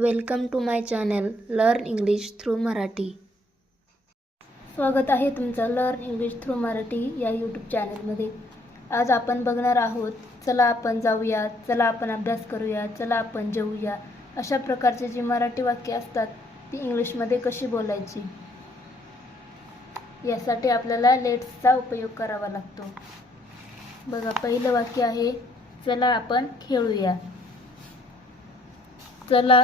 Welcome to my channel learn English through Marathi. स्वागत आहे तुमचं लर्न इंग्लिश थ्रू मराठी या यूट्यूब चॅनलमध्ये. आज आपण बघणार आहोत चला आपण जाऊया, चला आपण अभ्यास करूया, चला आपण जेवूया अशा प्रकारचे जी मराठी वाक्य असतात ती इंग्लिशमध्ये कशी बोलायची. यासाठी आपल्याला लेट्सचा उपयोग करावा लागतो. बघा, पहिलं वाक्य आहे चला आपण खेळूया. चला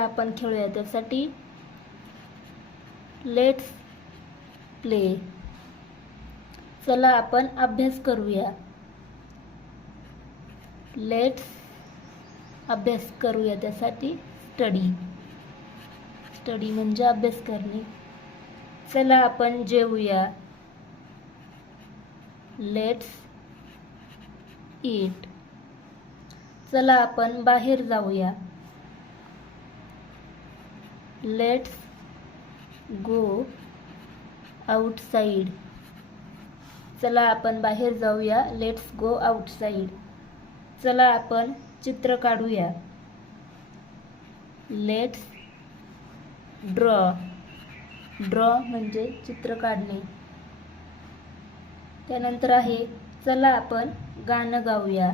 आपण खेळूया त्यासाठी लेट्स प्ले. चला आपण अभ्यास करूया. लेट्स अभ्यास करूया त्यासाठी स्टडी म्हणजे अभ्यास करणे. चला आपण जेवूया. Let's eat. चला आपण बाहेर जाऊया. Let's go outside. चला आपण बाहेर जाऊया. Let's go outside. चला आपण चित्र काढूया. लेट्स ड्रॉ म्हणजे चित्र काढणे. त्यानंतर आहे चला आपण गाणं गाऊया.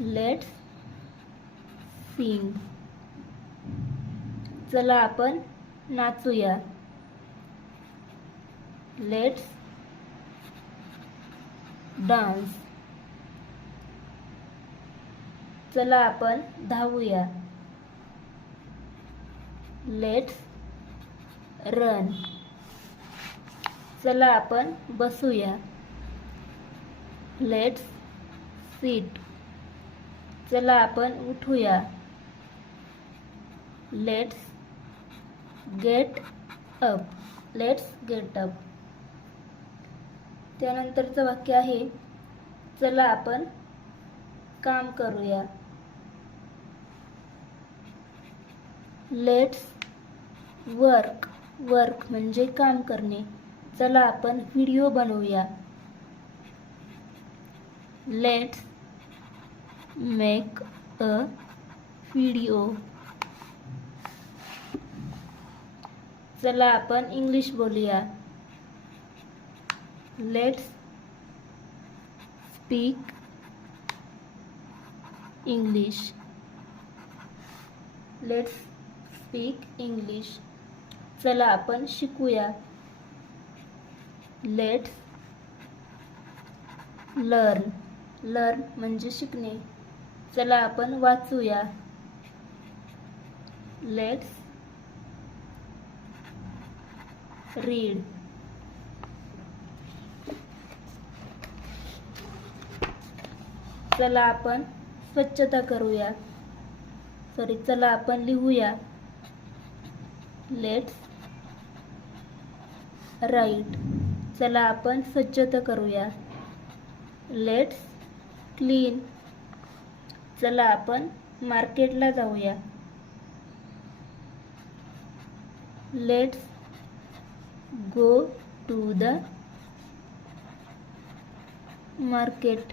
लेट्स सिंग. चला आपण नाचूया. Let's dance. चला आपण धावूया. Let's run. चला आपण बसूया. Let's sit. चला आपण उठूया. Let's get up. त्यानंतरचं वाक्य आहे चला आपण काम करूया. लेट्स वर्क म्हणजे काम करणे. चला आपण व्हिडिओ बनवूया. Let's make a video. चला आपण इंग्लिश बोलूया. Let's speak English. चला आपण शिकूया. लेट्स लर्न म्हणजे शिकणे. चला आपण वाचूया. Let's read. चला आपण स्वच्छता करूया. चला आपण लिहूया. Let's write. चला आपण स्वच्छता करूया. Let's clean. चला आपण मार्केटला जाऊया. Let's go to the market.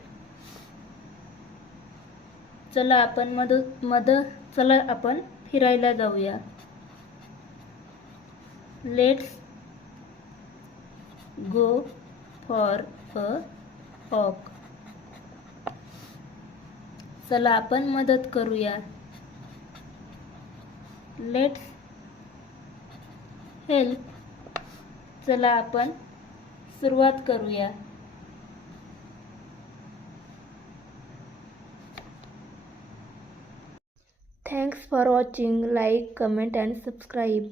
चला आपण फिरायला जाऊया. Let's go for a walk. चला आपण मदत करूया. Let's help. चला आपण सुरुवात करूया. Thanks for watching. Like, comment and subscribe.